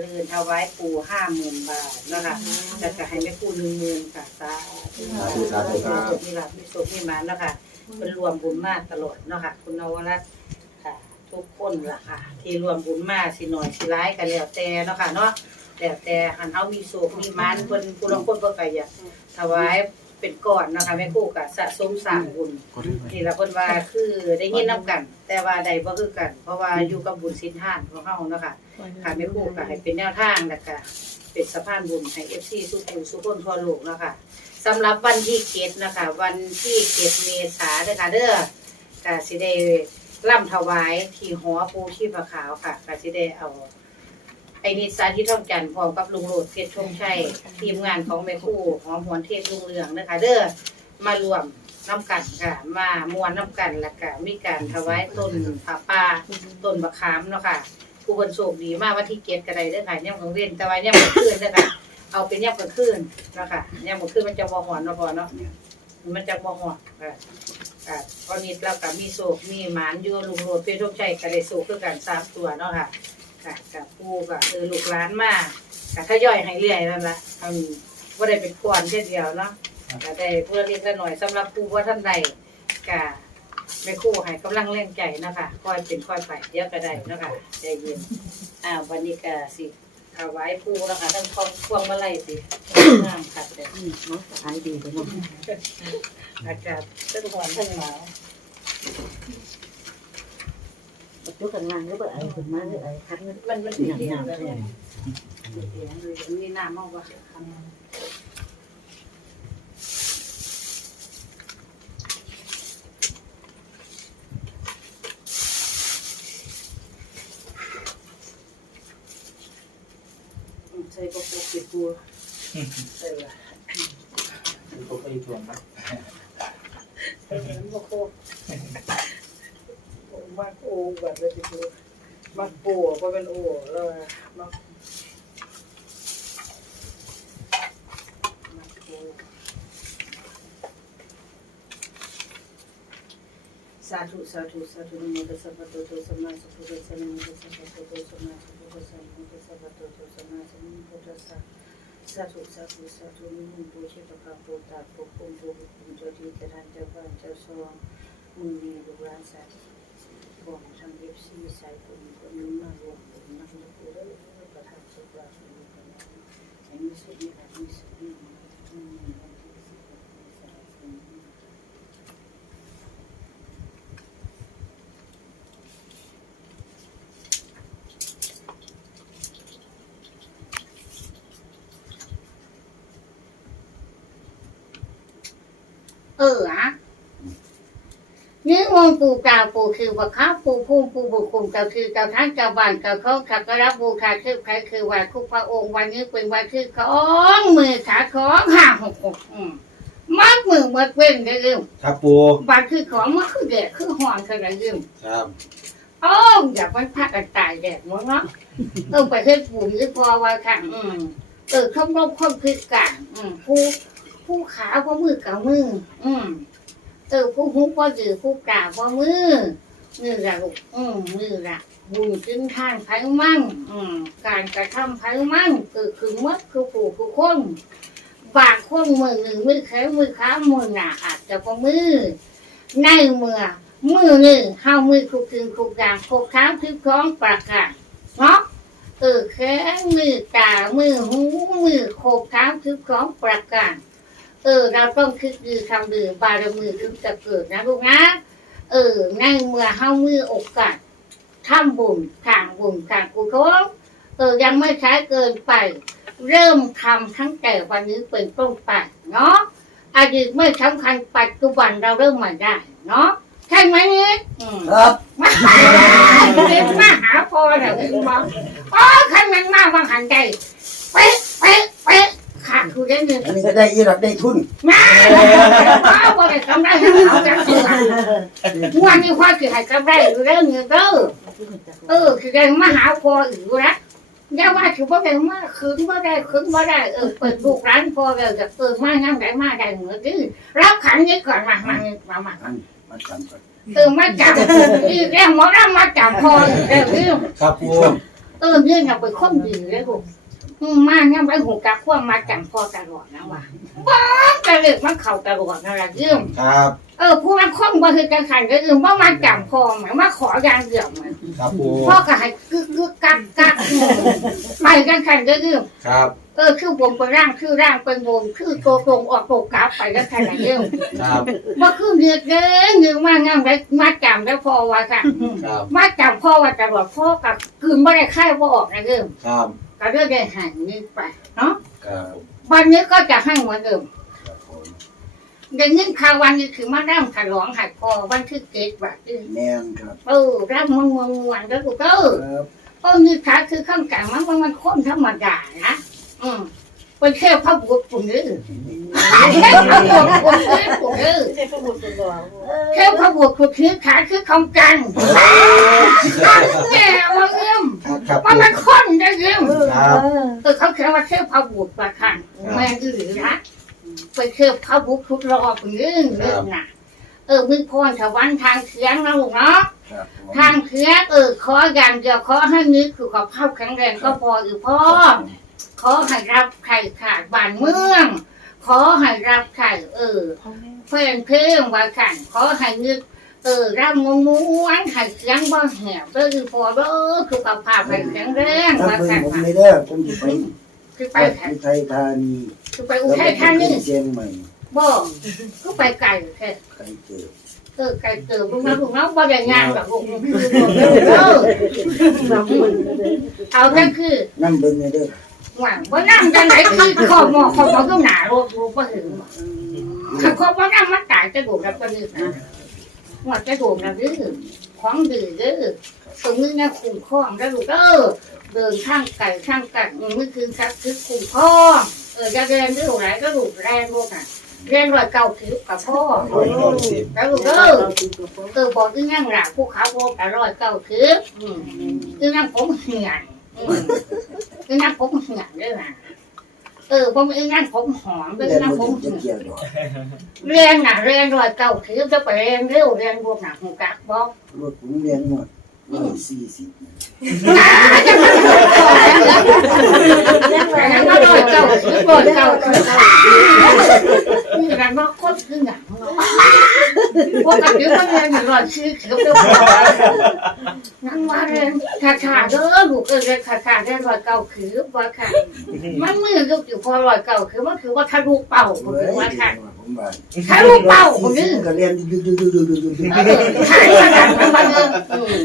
เรือนถวายปู่ห้าหมื่นบาทนะคะแล้วก็ให้แม่ปู่หนึ่งหมื่นค่ะสาธุสาธุสาธุครับมีหลับมีสุขมีหมานเนาะคะเป็นรวมบุญมากตลอดเนาะค่ะ คุณนวรัตน์ค่ะ ทุกคนล่ะค่ะ ที่รวมบุญมากสิหน่อยสิร้ายกันแล้วแต่เนาะค่ะเนาะแล้วแต่หันเฮามีสุขมีหมานเพิ่นผู้ลางคนเพิ่นก็อยากถวายเป็นก้อนเนาะค่ะแม่ครู่ก็สะสมสร้างบุญนี่ละเพิ่นว่าคือได้ยินนํกัน แต่ว่าใดบ่คือกัน เพราะว่าอยู่กับบุญศีลห้านของเฮาเนาะค่ะค่ะแม่ครูก็ให้เป็นแนวทางแล้วก็เป็นสะพานบุญให้ FC ทุกผู้ทุกคนทั่วโลกเนาะค่ะสำหรับวันที่7นะคะ วันที่7เมษายนเด้อค่ะเด้อก็สิได้ร่ำถวายที่หอปูชีพขาวค่ะก็สิได้เอาไอ้นิสาที่ท่องจันทร์พร้อมกับลุงโลดเพชรชงชัยทีมงานของแม่ครูหอมหวนเทพลุงเรืองนะคะ เด้อมารวม น้ำกันค่ะ มามวนน้ำกันแล้วก็มีการถวายต้นผาป่าต้นบะขามเนาะค่ะผู้บนโชคดีมากว่าที่เกียรติกระไดเด้อค่ะย่ำของเล่นแต่ว่าย่ำกลางคืนเด้อค่ะ เอาเป็นย่ำกลางคืนเนาะค่ะย่ำกลางคืนมันจะบ่หอนเนาะพอเนาะมันจะบ่หอนค่ะอ่าตอนนี้เราก็มีโศกมีหมานอยู่ลุงโรดเป็นโชคชัยก็ได้โศกคือกันสามตัวเนาะค่ะค่ะกับผู้ก็เออลูกหลานมาก็ทยอยให้เรื่อยนั่นละทำว่าได้เป็นควรเช่นเดียวเนาะ ก็ได้เพื่อเรียกละหน่อยสำหรับผู้ว่าท่านใดก็ไม่ครู่ให้กำลังแรงใจเนาะคะคอยเป็นคอยไปเดี๋ยวก็ได้เนาะคะใจเย็นอ่าวันนี้ก็สิถวายผู้เนาะคะทั้งพวงพวงมาลัยสิงามคัดเลยอืมเนาะขายดีไปหมดอากาศทั้งร้อนทั้งหนาวปัจจุบันงานก็เบิดอะไรถึงมาเลยอะไรคัดเงินมันมันเสียงเลยเนี่ยเสียงเลยมีน้ำมากกว่าอืมใส่ก ระปุกปิดบัวใส่ละเขาไปทวงครับใส่น้ำกระปุกโอ้มากโอ้แบบเลยปิดบัวมากโอ้เพราะเป็นโอ้แล้วมากมากโอ้สาธุสาธุสาธุนะโมตัสสะภะคะวะโตสัมมาสัมพุทธัสสะนะโมตัสสะภะคะวะโตสัมมา สาธุสาธุสาธุนิมนต์ปูชีพกาปูตาปูปุมปูบุญเจ้าที่เจ้าทานเจ้าบ้านเจ้าซองมือนี้ลูกหลานสายของทางเอฟซีสายบุญคนนี้มารวมบุญนักบุญเด้อประทานสุขลาภสุขกันนะให้มีสุขมีการมีสุขมีอืมวันที่สิบหกเมษายน เอออะนี่มงปู่กาปู่คือว่าข้าปู่พุ่มปู่บุคุมเจ้าคือเจ้าท่านเจ้าบ้านเจ้าเขาขักกรับบูชาคือใครคือวันคุกพระองค์วันนี้เป็นวันคือของมือขาของห้าหกหกมัดมือมัดเว้นได้เรื่องครับปู่วันคือของมันคือแดดคือห่อนขนาดยืมครับอ๋ออย่าไปพักกันตายแดดมั้งเนาะเออไปเฮ็ดปุ๋ยหรือพอว่าค่ะอืมเออเขาลบคนพิการอืมผู้ ผู้ขาผู้มือกับมือ อืมเออผู้หูผู้ดือผู้กาผู้มือนี่แหละลูกอืมนี่แหละบุญจึงทานไผมั่งอืมการกระทำไผมั่งคือคือมัดคือผู้คือคนบางคนมือหนึ่งมือแขนมือขามือหนาอาจจะบ่มือในเมื่อมือหนึ่งเฮามือคุกคืนคุกอย่างคุกค้างพิคล้องประกาเนาะเออแค่มือตามือหูมือโคกค้างพิคล้องประกาศ เออ เราต้องคิดดีทำดีบารมีถึงจะเกิดนะลูกนะเออในเมื่อเฮามือโอกาสทำบุญทางบุญทางกุศลเออยังไม่ใช้เกินไป เริ่มทำทั้งแต่วันนี้เป็นต้นไปเนาะอดีตไม่สำคัญปัจจุบันเราเริ่มมาได้เนาะใช่ไหมเนี่ยอืมครับมาหาเด็กมาหาพ่อเนี่ยคุณบอกอ๋อขันมันมาวังหันใจเป๊ะเป๊ะเป๊ะขาด คือได้เงินอันนี้ก็ได้ยี่หลักได้ทุนมาเอาไปกำไรให้เขาจังตัววันนี้พ่อคือให้กำไรอยู่เรื่องเงินเด้อเออคือได้มาหาพ่ออีกแล้วอย่าว่าถือว่าได้มาคืนว่าได้คืนว่าได้เออเปิดลูกร้านพ่อแล้วจะเออมาน้ำได้มาได้เหมือนที่รับขันนี้ก่อนมามามามาอันมาจำก่อนเออมาจับอีกแล้วหมอรำมาจับคออีกแล้วเรื่องครับปูเออเนี่ยน่ะเป็นคนดีเลยลูกอื มมาเนี่ยไปหูกะขั้วมาจับคอตลอดนะว่ะบ้างแต่เล็กมันเข่าตลอดนั่นแหละเรื่องครับ เออผู้มันคล่องบ่คือกันขันก็คือว่ามาจับคอเหมือนมาขออย่างเดียวเหมือนครับปูพ่อก็ให้กึกกึกกักกักอืมไปกันขันก็คือครับ เออคือวงเป็นร่างคือร่างเป็นวงคือโตตรงออกโตกลับไปกันขันเดียวครับว่าคือเดือดเด้อเดือดมากงามได้มาจับแล้วพอว่าค่ะอืมครับมาจับพ่อว่าตลอดพ่อกับคืนไม่ได้ค่ายว่าออกนะเดิมครับ ก็เรื่องได้ห่างนี้ไปเนาะครับวันนี้ก็จะให้เหมือนเดิมครับผมเดี๋ยวนี้ข่าววันนี้คือมาร่ำฉลองหัดพอวันที่เกตแบบนี้แม่นครับเออร่ำมังมังวันแล้วกูเออครับเออนี่ขาคือข้างกลางมันมันมันคนธรรมดานะอืมเป็นแค่พระบุตรปุ่นนี้แค่พระบุตรปุ่นนี้ ปุ่นนี้เทพบุตรตัวแค่พระบุตรปุ่นนี้ขาคือคำกันแง่ว่าเอิ่มครับครับมันปูมันคนได้เอิ่มครับเออเขาเขียนว่าเทพพระบุตรประคันแม่ดื้อนะไปเทพพระบุตรทุกรอบเรื่องเรื่องน่ะเออมึงพรถวันทางเสียงนะลูกเนาะครับผมทางเสียงเออขออย่างเดียวขอให้นึกคือขอภาพแข็งแรงก็พออยู่พ่อขอให้รับไข่ขาดบ้านเมือง ขอให้รับไข่เออ เพื่อนเพื่อนว่ากันขอให้นึกเออรับมม้วนให้เสียงบ่แหบเด้อคือพอเด้อคือภาพให้แข็งแรงถ้าว่าเบิ่งกันผมไม่ได้ผมจะไปคือไปไปไทยไทยธานีคือไปอุทัยธานีเชียงใหม่บ่คือไปไกลแค่ใครเจอเออไกลเติมลูกน้องลูกน้องบ่ได้งานแบบลูกคือเด้อเอาแค่คือ นั่งเบิ่งไงเด้อหวังว่านั่งจังไหนคือขอหมอขอหมอก็หนาโรครู้บ่ถึงถ้า ขอว่านั่งมันตายจะโดดแล้วก็นี่นะว่าจะโดดแล้วดื้อของดื้อเด้อตรงนี้นะคุ้มครองแล้วลูกเด้อเดินข้างไก่ข้างกัดมือคืนคักคือคุ้มครองเออจะเรียนดื้อไรก็ลูกแรงลูกอะเรียนรอยเก้าคิ้วกับพ่อแล้วลูกเด้อเออบอกที่นั่งหลักผู้เขาบอกแต่รอยเก้าคิ้วอืมที่นั่งผมเหี่ยนอืมที่นั่งผมเหี่ยนด้วยนะ เออผมอีนั่งผมหอมด้วยเรียนนั่งบ่ผมถึงจะเหี่ยนเกี่ยวดอกเรียนน่ะเรียนร้อยเก้าคิ้วจะไปเรียนเร็วเรียนบวกหนักหูกักบอกรถผมเรียนหมดร้อยสี่สิบจะมาขอแล้วเหรอแต่นั้นก็ร้อยเก้าคิ้วร้อยเก้าคิ้วนี่นั่นว่าโคตรคือหนังเนาะพ วกกับเดี๋ยวก็เรียนร้อยคิ้วคิ้วเดียวนั่งว่าเรียนขาขาเด้อลูกเออเรียนขาขาเรียนร้อยเก้าคิ้วว่าค่ะมันมือลูกอยู่พอร้อยเก้าคือมันคือว่าทะลุเป่าเฮ้คือยว่าค่ะผมว่าทะลุเป่าคนสี่นี้สิบก็เรียนดึกดึกดึกดึกดึกดึกดึกเออขายขนาดนั้นมาเลยอืม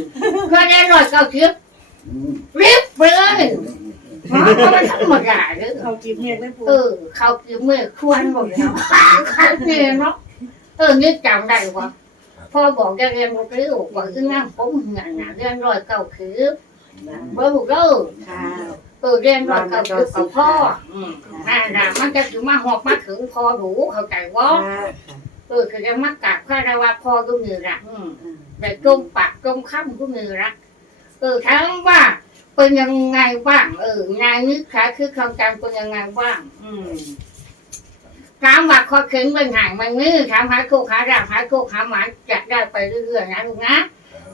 เพื่อได้ร้อยเก้าคิ้วอืมรีบเลยเพราะมันธรรมดาเลยเขาจีบเมียได้ปูเออเขาคือเมื่อควรหมดแล้วคักเนี่ยเนาะ เออนี่จำได้วะพ่อบอกจะเรียนรู้เรื่องบอกที่นั่งผมหนังหนาเรียนร้อยเก้าคิ้วเบอร์ลูกเด้อค่ะเออเรียนร้อยเก้าคิ้วกับพ่ออืมนั่นนะมันจะถึงมาหอกมาถึงพอรู้เข้าใจว่าเออคือจะมากราบพระระวาพ่อก็มีละอืมแต่จมปากจมค่ำก็มีรักเออถามว่าเป็นยังไงบ้าง เอองานนึกขาคือคำจำเป็นยังไงบ้าง อืม ถามว่าข้อเข็นเป็นห่างมันมือถามหาโคกหาราบหาโคกหาหมาจะได้ไปเรื่อยๆนะลูกนะ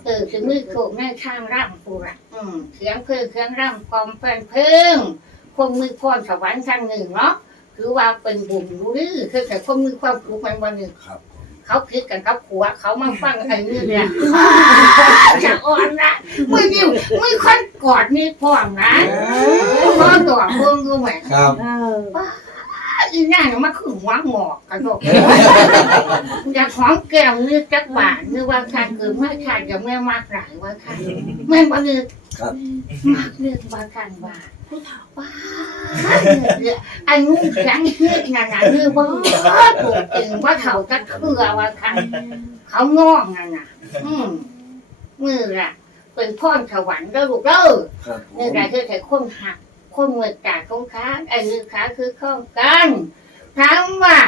เออถึงมือโคกแม่ข้างร่ำปูระอืมเสียงเพื่อเสียงร่ำกอมเพื่อนเพิ่งคงมือพรสวรรค์ชั้นหนึ่งเนาะคือว่าเป็นบุญรู้ดื้อคือแต่คนมีความผูกพันวันหนึ่งครับผมเขาคิดกันกับผัวเขามาฟังไอ้นี่เนี่ยจะอ่อนนะมือเดียวมือคนกอดนี่พร้อมนะพอตัวเพิ่งรู้ไหมครับเอออีน่าเนี่ยมันคือหัวหมอกกันโดดอยากหอมแก้มนึกจักบาทนึกว่าการเกิดไม่ขาดอย่าแม่มากหลายว่าค่ะแม่มานึกครับมากนึกว่าการบาทว้าอันนู้นแข็งเฮ็ดนั่นน่ะนึกว่าปลูกจริงว่าเขาจะเชื่อว่าค่ะเขาง่องนั่นน่ะอืมมือละเป็นพ่อนสวรรค์แล้วลูกเด้อครับผนี่มแหละคือแต่คนหัก คนเมื่อจากของค้าไอ้มือขาคือข้องกันถามว่า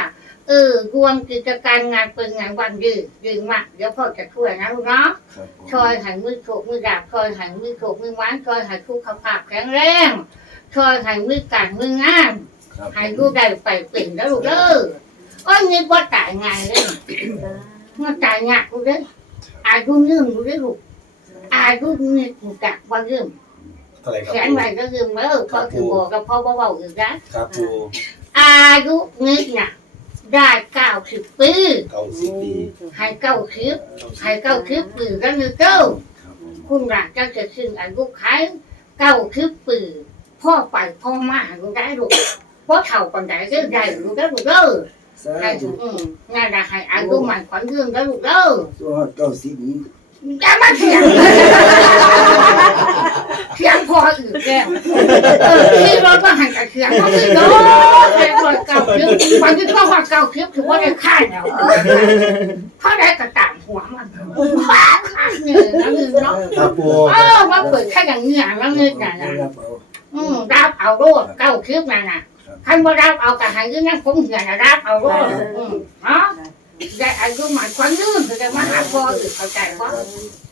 เออรวมกิจการงานเป็นงานวันยืดยืดมากเดี๋ยวพ่อจะช่วยนะลูกเนาะครับผมช่วยหันมือโขกมือดาบช่วยหันมือโขกมือหวานช่วยหันคู่ขภาพแข็งแรงช่วยหันมือการมืองามครับให้ลูกได้ไปเป็นแล้วลูกเด้อโอ้ยนี่ว่าตายง่ายเลยมันตายยากลูกเด้ออายุยืมรู้ได้ลูกอายุนี่กูกักว่ายืม เท่าไหร่ครับแขนปูไว้ก็ยืมเออก็คือบอกกับพ่อเบาๆอีกนะครับปูอายุนี่น่ะ ได้เก้าสิบปีเก้าสิบปีให้เก้าสิบให้เก้าสิบปีก็คือเก้าครับคุณรักจะจะซึ่งอายุขายเก้าสิบปีพ่อไปพ่อมาลูกได้ลูกเพราะเท่าปันใดก็ได้ลูกได้ลูกเด้อสาให้ธุอืมงานได้ให้อายุมันขวัญยืมได้ลูกเด้อตัวเก้าสิบนี้อย่ามาเถียง ก้วเออที่รถก็หันกับเถียงเขาคือโดนแต่รถเก่าคลิปวันที่เขาว่าเก่าคลิปถือว่าได้ค่ายแล้วเขาได้กระต่างหัวมันบ้าค่ายเนี่ยนะนึงเนาะครับปูเออมาเปิดแค่อย่างเงี้ยแล้วนึงน่ะนะรับเอาอืมรับเอาโลดเก้าคลิปนั่นน่ะท่านบ่รับเอากระหังยืนนั่งผมเหี่ยนะรับเอาโลดอืมเนาะได้อายุหมันควันยืนถึงจะมาหาพ่ออื่นเข้าใจว่า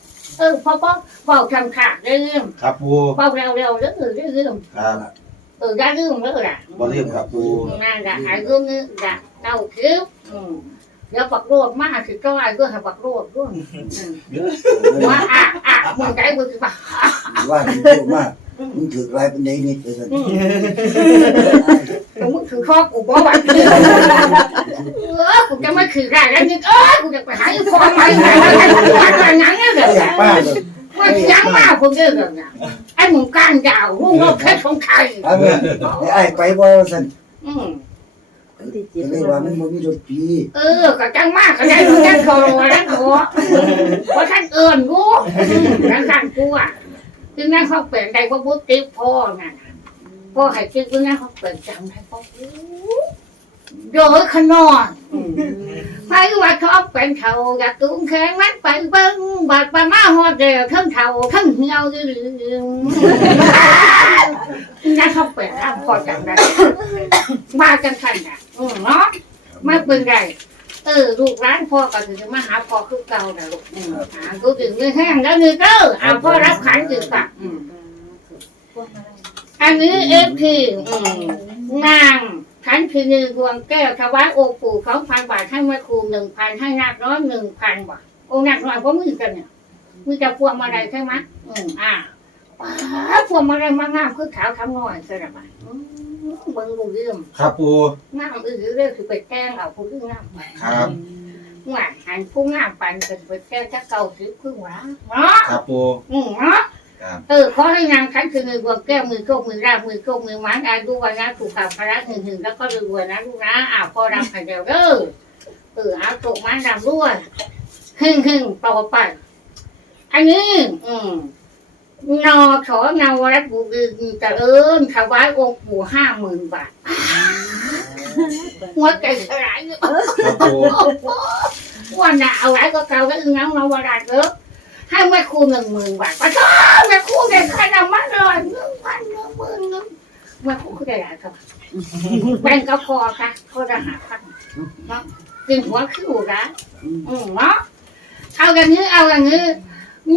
เออพ่อพ่อเบาทำขาดได้เรื่องครับปูเบาเร็วเร็วเรื่องอื่นได้เรื่องครับเออได้เรื่องแล้วล่ะบ่เรียบครับปูนั่นแหละหายเรื่องนี้ละเก้าคิ้วอืมเดี๋ยวปักโรดมากสิก็ไอ้ก็หาปักโรดด้วยอืมว่าอะอะมึงใจมึงสิป่ะว่ามึงโตมาก มึงถือลายเป็นไดนิดเลยสันอืมมึงถือข้อกูบ่ไหวเออกูจะไม่ถือได้แล้วนี่เออกูจะไปหาอีพ่อใหม่ไหนมาให้กูหาอะไรงั้นเนี่ยเดี๋ยวอยากป้าเลยว่าเสียงมากคนเดียวเนี่ยไอ้หมึงก้านยาวรุ่งโรจน์เพชรของไทยเอาเงินให้ไอ้ไปบ่สันอืมก็เลยว่ามันบ่มีรถปีเออก็จังมากก็ได้ก็จังโทรแล้วโทรเพราะท่านเอิญกูนั่นท่านกูอะ คือนั่นเขาเปลี่ยนใจว่าบุตรพ่อน่ะพ่อให้คิดว่นั่นเขาเปลี่ยนจำให้พ่อโดยขนอนไปว่าชอบเป็นเทาอยากตุ้งแข็งมันไปเบิ้งบาดปามาหอดเดียวทั้งเทาทั้งเหี่ยวดื้อนั่นเขาเปลี่ยนพอจำได้มาจังขันอะอืมเนาะไม่เป็นไร เออลูกร้านพ่อก็ถึงมาหาพ่อคือเก่าแต่ลูกอืมหากูถึงมือแห้งแล้วนี่เด้อเอาพ่อรับขันจึงปะอืมอันนี้เอฟพีอืมนางขันคือหนึ่งดวงแก้วถวายองค์ปู่สองพันบาทให้แม่ครูหนึ่งพันให้นักน้อยหนึ่งพันบาทองค์นักน้อยก็มือกันเนี่ยมีแต่พวงมาลัยใช่ไหมอืมอ่าว้าพวงมาลัยมางามคือขาวทำน้อยใช่ไหมอืม เบิ่งดูเรื่องครับปูงามอือเรื่องคือไปแกล้งเอาผู้อื่นงามไปครับหวานหันผู้งามปันเป็นไปแกล้งถ้าเก่าถือพึ่งหวาเนาะครับปูอืมเนาะครับเออขอให้นางฉันคือมือบวงแก้วมือโชคมือราบมือโชคมือหมันอายุวันนะถูกข่าวพระหึงหึงแล้วก็รวยนะลูกนะอ้าวพอรำขันเดียวเด้อเออเอาโชคมันรำด้วยหึงหึงต่อไปอันนี้ อืม นอขอนาวรัตบุรีเจริญถวายองค์ปู่ห้าหมื่นบาทหัวใจสลายอยู่ครับปูวันน่ะเอาไรก็เก่าก็อึ้งน้ำเราวราเยอะให้แม่ครูหนึ่งหมื่นบาทปะท้อแม่ครูได้ขนาดมันเลยหนึ่งพันหนึ่งหมื่นหนึ่งแม่ครูก็ได้หลายครับแบ่งก็พอค่ะก็จะหาพันเนาะกินหัวคิ้วนะอืมเนาะเอาอย่างนี้เอาอย่างนี้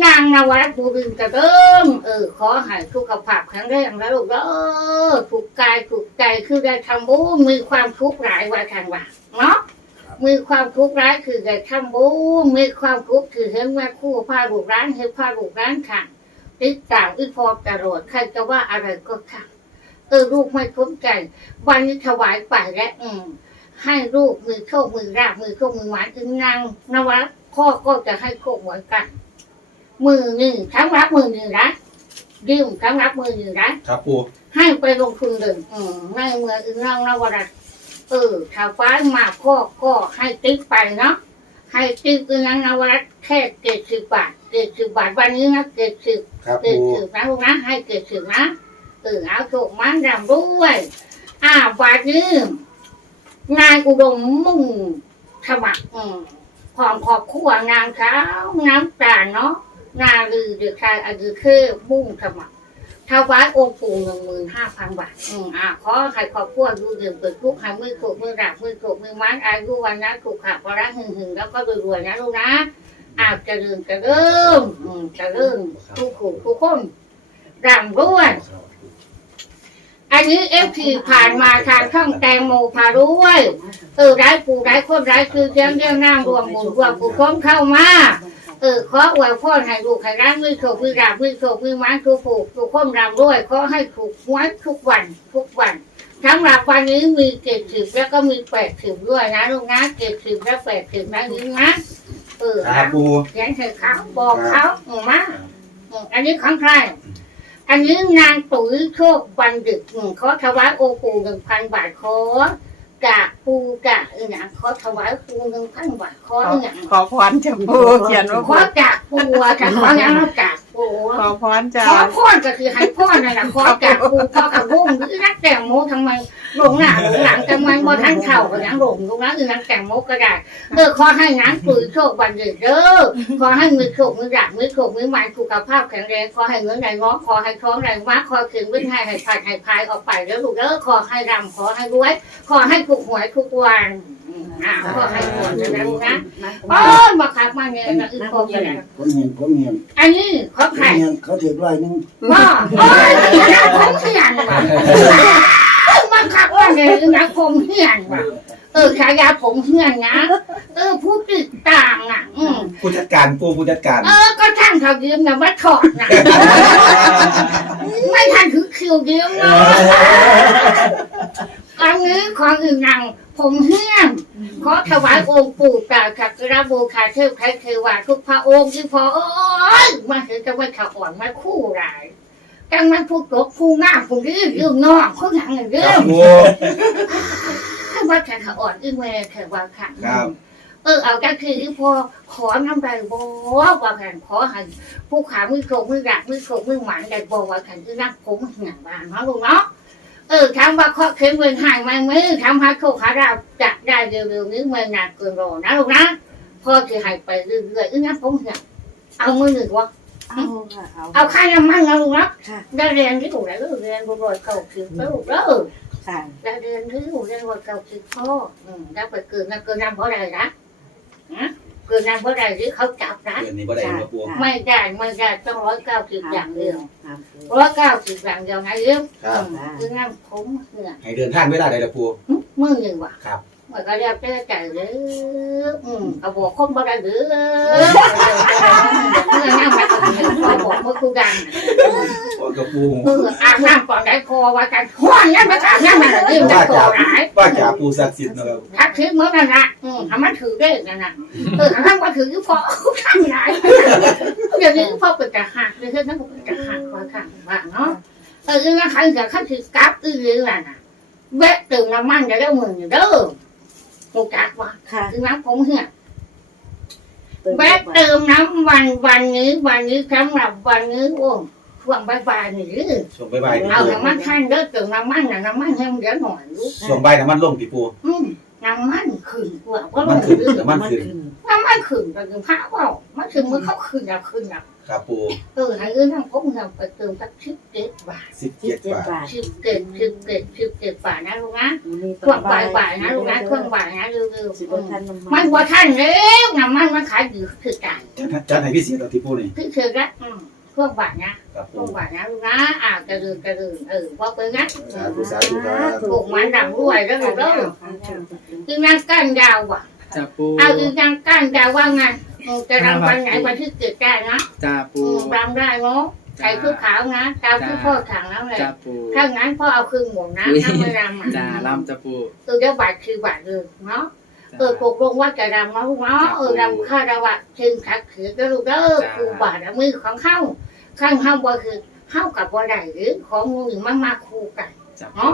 นางนวรัตน์บุรินทร์กระเดิมเออขอให้สุขภาพแข็งแรงแล้วลูกเด้อถูกกายถูกใจคือได้ทำบุญมีความทุกข์หลายวันทางว่าเนาะมีความทุกข์ร้ายคือได้ทำบุญมีความทุกข์คือเห็นแม่คู่พาลูกร้านเห็นพาลูกร้านขังติดตามอีพอตลอดใครจะว่าอะไรก็ขังเออลูกไม่สนใจ วันนี้ถวายไปแล้วอืมให้ลูกมือโชคมือราบมือโชคมือหวานถึงนางนวัดพ่อก็จะให้โชคเหมือนกัน มือหนึ่งทั้งรับมือหนึ่งนะยืมทั้งรับมือหนึ่งนะครับปูให้ไปลงทุนเลยอืมในเมืองอื่นนอกนวรัตน์เออถ้าฟ้ามาก็ก็ให้ติ๊กไปเนาะให้ติ๊กคือนั้นนวรัตน์แค่เจ็ดสิบบาทเจ็ดสิบบาทวันนี้นะเจ็ดสิบครับเจ็ดปูสิบนะลูกนะให้เจ็ดสิบนะเออเอาโชคมันรำด้วยอ่าวันนี้นายอุดมมุ่งสมัครอืมพร้อมขอบคู่นางเช้าวน้ำตาลเนาะ นาลือเด็กชายอดีคือมุ่งสมัครถวายองค์ปู่หนึ่งหมื่นห้าพันบาท อืมอ่าขอใครขอบครัวดูเดือดเปิดทุกข์ให้มือถูกมือดับมือถูกมือมัดอายุวันนะถูกขับวรักหึงหึงแล้วก็รวยๆนะลูกนะอาจจะเริ่มจะเริ่มอืมจะเริ่มทุกขู่ทุกคนร่ำรวยอันนี้เอฟทีผ่านมาทางช่องแตงโมพารวยเออได้ปูได้คนได้คือเจ้าเจ้าน้ำรวมบุญรวมบุญค้เข้ามา เออขออวยพรให้ลูกให้ร้านมือโชคมือราบมือโชคมือไม้ทุกผูกทุกคนรำด้วยขอให้ถูกหวยทุกวันทุกวันสำหรับวันนี้มีเจ็ดสิบแล้วก็มีแปดสิบด้วยนะลูกนะเจ็ดสิบและแปดสิบนะนี่นะเออครับปู เขียนให้เขาบอกเขาอืมมาอืมอันนี้ของใครอันนี้นางตุ๋ยโชคบันดึกอืมเขาถวายโอปูหนึ่งพันบาทขอ จากปูจากอีหยังขอถวายปูหนึ่งพันบาทขออีหยังขอพรจ้ะปูเขียนว่าขอจากปูอะค่ะขออย่างนั้นจาก ปูขอพรจ้ะขอพ่อก็คือให้พ่อนั่นแหละขอจากปูขอกระบุ้งหรือนักแต่งโมทำไมหลงหน้าหลงหลังทำไมบ่ทันเข่าก็ยังหลงตรงนั้นคือนักแต่งโมก็ได้เออขอให้นางตุ๋ยโชคบันดึกเด้อขอให้มือโขกมือดักมือโขกมือหมายสุขภาพแข็งแรงขอให้เงินไหลง้อขอให้ท้องไหลมาขอถึงวิ่งให้ให้ผ่านให้พายออกไปแล้วลูกเด้อขอให้รำขอให้รวยขอให้ถูกหวยทุกวัน อืมอ่าขอให้หวยนะลูกนะโอ้ยมาคักมาเนี่ยนะอีกคนเนี่ย ผมเห็นผมเห็นอันนี้ขอผมไข่เห็นเขาถือร้อยหนึงว่าโอ้ยนะผมเฮียนว่ะมาคักมาเนี่ยนะผมเฮียนว่ะเออฉายาผมเฮียนนะเออผู้ติดตามอะ อืมผู้จัดการปูผู้จัดการ เออ ก็ช่างเขายืมนะว่าถอดนะไม่ทันถือคิวยืมเนาะอันนี้ของอื่นนัง ผมเฮี้ยมขอถวายองค์ปู่ตาจักรบูคาเทพไทยเทวาทุกพระองค์ที่พอเอ้ยมาถึงจะไม่ขาอ่อนมาคู่รายจังมันผู้ตกผู้ง่ามผู้ยืมยืมนอกเขาอย่างเงี้คยรับปูว่าแขกขาอ่อนอึ้งแม่แขกว่าขังครับเออเอาจังคือพอขอน้ำใดบ่ว่าแผ่นขอให้ผู้ขามือโกมือดักมือโกมือหมันได้บ่ว่าแผ่นคือนักผมหนังบ้านเนาะลูกเนาะ เออถามว่าข้อเข็มเงินหายไหมมือทำให้โคขาเราจะได้เร็วๆนี้เมื่อนานเกินรอนะลูกนะพ่อจะให้ไปเรื่อยๆอึ้งนักผมหนังเอามือหนึ่งวะเอาค่ะเอาเอาค่าน้ำมันนะลูกเนาะค่ะได้เรียนที่ถูกแล้วเรียนบ่อยๆเข้าถึงแล้วลูกเด้อค่ะได้เรียนที่ถูกเรียนบ่อยๆเข้าถึงพ่ออืมได้ไปเกินนะเกินน้ำเพราะอะไรนะฮะเกินน้ำเพราะอะไรหรือเขาจับนะเดือนนี้บ่ได้มาปูไม่ได้ไม่ได้ต้องร้อยเก้าสิบอย่างเดียวค รับร้อยเก้าสิบอย่างเดียวนะเรื่องครับ คือนั่งผมเหนื่อยให้เดินทางไม่ได้เลยละปูมือหนึ่งว่ะครับ มันก็เรียกได้ใจเลยอืมกระบอกคนบ่ได้หรือเมื่อนั่งมาก็เห็นพอบอกเมื่อกูดังโอ้กับปูเอออาบน้ำก่อนได้คอว่ากันห้อนนั่นมาอาบน้ำมันยิ่งจะโตร้ายว่าจ่าปูศักดิ์สิทธิ์นะครับทักทิศเมื่อนั่นละอืมทำมันถือได้นั่นน่ะเออทำมันถือพอทำไรเดี๋ยวนี้พอเป็นกระหักเลยเท่านั้นเป็นกระหักคอยขังว่าเนาะเออนะใครจะขั้นถือกราฟอื้อเลยน่ะเวะเติมน้ำมันจะได้หมื่นเด้อ โอกาสว่าค่ะ คือน้ำผมเหี้ยแวะเติมน้ำวันวันนี้วันนี้สำหรับวันนี้โอ้ช่วงบ่ายๆนี่หรือช่วงบ่ายๆเอาปูน้ำมันท่านเด้อเติมน้ำมันน่ะน้ำมันให้มันเดี๋ยวหน่อยลูกช่วงบ่ายน้ำมันลงที่ปูอืมน้ำมันขึ้นกว่าเพราะมัมันนขึ้นขึ้นน้ำมันขึ้นน้ำมันขึ้นก็คือผ้าเปล่ามันถึงมือเขาขึ้นแล้วขึ้นแล้ว ครับปูเออให้เรื่องน้ำผมเราไปเติมสักสิบเจ็ดบาทสิบสิบเจ็ดเจ็ดบาทบาทสิบเจ็ดสิบเจ็ดสิบเจ็ดบาทนะลูกนะมีเครื่องบ่ายบ่ายๆนะลูกนะเครื่องบ่ายนะเร็วสิบๆทันน้ำมันว่าท่านแล้วน้ำมันมันขายอยู่คือกันจัดจัดให้พิเศษเอาที่ปูนี่คือคือละอืมเครื่องบ่ายนะครับเคปูรื่องบ่ายนะลูกนะอ่ากระดือกระดือเออว่าเป็นนะสาธุสาธุครับปลูกมันดังด้วยแล้วลูกเด้อคือนางก้านยาวว่ะจ้าปูเอาคือนางก้านยาวว่าไงอืม จะรำวันไหนวันที่เกิดได้นะจ้าปูอืมรำได้เนาะใส่ชุดขาวนะตามที่พ่อสั่งแล้วแหละจ้าปูถ้างั้นพ่อเอาคืนหมดนะถ้าไม่รำอะจ้าลำจ้าปูเออเดี๋ยวบาทคือบาทเลยเนาะเออตกลงว่าจะรำนะลูกเนาะเออรำค่าระวะถึงขัดขืนก็ลูกเด้อครูบาทมือของเข้าข้างเข้าบ่คือเข้ากับบ่ได้หรือของมือมามาคู่กัน จ้าปู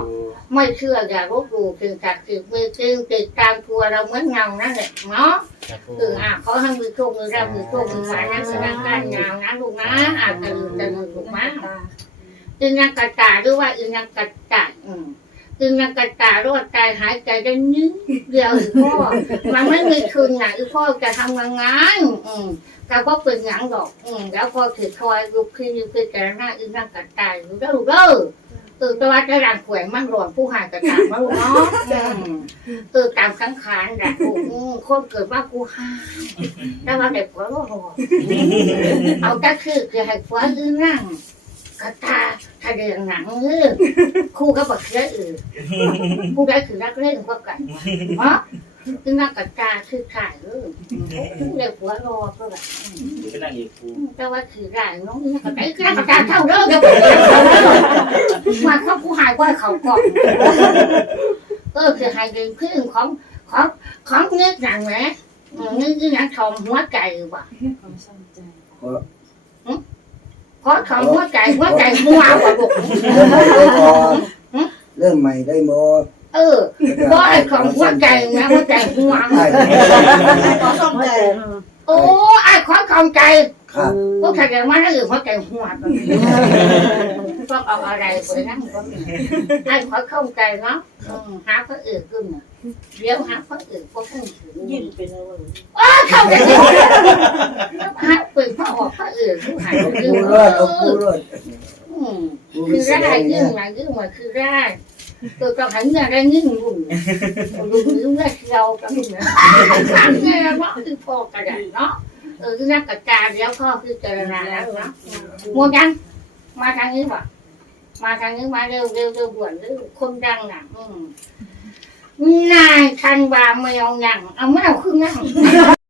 ไม่เชื่ออย่าลบหลู่ถึงขัดขืนมือจึงติดตามตัวเราเหมือนเงานั่นแหละเนาะจ้าปูเอออะเขาให้มือโชคมือรำมือโชคมือหวานนะมือนั่งกันยาวนะลูกนะอะจะลืมจะลืมถูกไหมอึงยังกระตายหรือว่าอึงยังกระตายอืมอึงยังกระตายรอดตายหายใจได้นิดเดียวอีกพ่อมันไม่มีคืนไหนพ่อจะทำงานงานอืมแต่ก็เป็นหยังดอก อืมแล้วพอถือคอยลุกขึ้นยืนขึ้นแต่หน้าอึนนั่งกัดตายรู้เด้อรู้เด้อ เออแต่ว่าจะรังขวยมั่งหลอนผู้หายกระตามมาลูกเนาะอืมเออตามสังขารแหละลูกอืมคนเกิดว่ากูหายแต่ว่าเด็กผัวรอดเอาแต่คือคือให้ผัวอึนนั่งกระตาทะเลหนังเออคู่ก็บอกเชื่ออื่นผู้ใดคือนักเล่นพวกกันเนาะ คือนักกระจาคือขายเออเด็กหัวรอก็แบบเป็นนางเอกปูแต่ว่าคือร้านน้องนี่ก็ได้คือนักกระจาเท่าเดิมเดี๋ยวมาเขาผู้หายว่าเขาก่อนเออคือหายเดินขึ้นของของของเนื้อหนังไหมเนื้อหนังทองหัวใจว่ะเพราะทองหัวใจหัวใจมัวกว่าบุกเริ่มใหม่ได้หมด เออเพราะไอ้ของหัวใจนะหัวใจมัวใช่ขอซ่อมใจโอ้ไอ้ของของใจครับพวกแสดงว่าถ้าอื่นหัวใจหัวต้องเอาอะไรไปนั่งก็มีไอ้ขอเข้าใจเนาะหาพระอื่นขึ้นเดี๋ยวหาพระอื่นก็ขึ้นถึงยิ้มเป็นแล้วเข้าใจหาปืนพระออกพระอื่นผู้หายเอายืปูมรอดเอาปูรอดปูคืวิอเศษได้เนี่ยืยมมายืมมาคือได้ ตัวต้องหันเงินได้ยืมรุ่นรุ่นยืมเงินเราก็รุ่นนะหันเงินเนาะคือพอกระดาษเนาะเออคือนักกระจายแล้วพ่อคือเจรณาแล้วเนาะมวยังมาทางนี้ป่ะมาทางนี้มาเร็วเร็วเร็วด่วนเร็วคนดังน่ะอืมนายทันวาเมียวยังเอาไม่เอาขึ้นนั่ง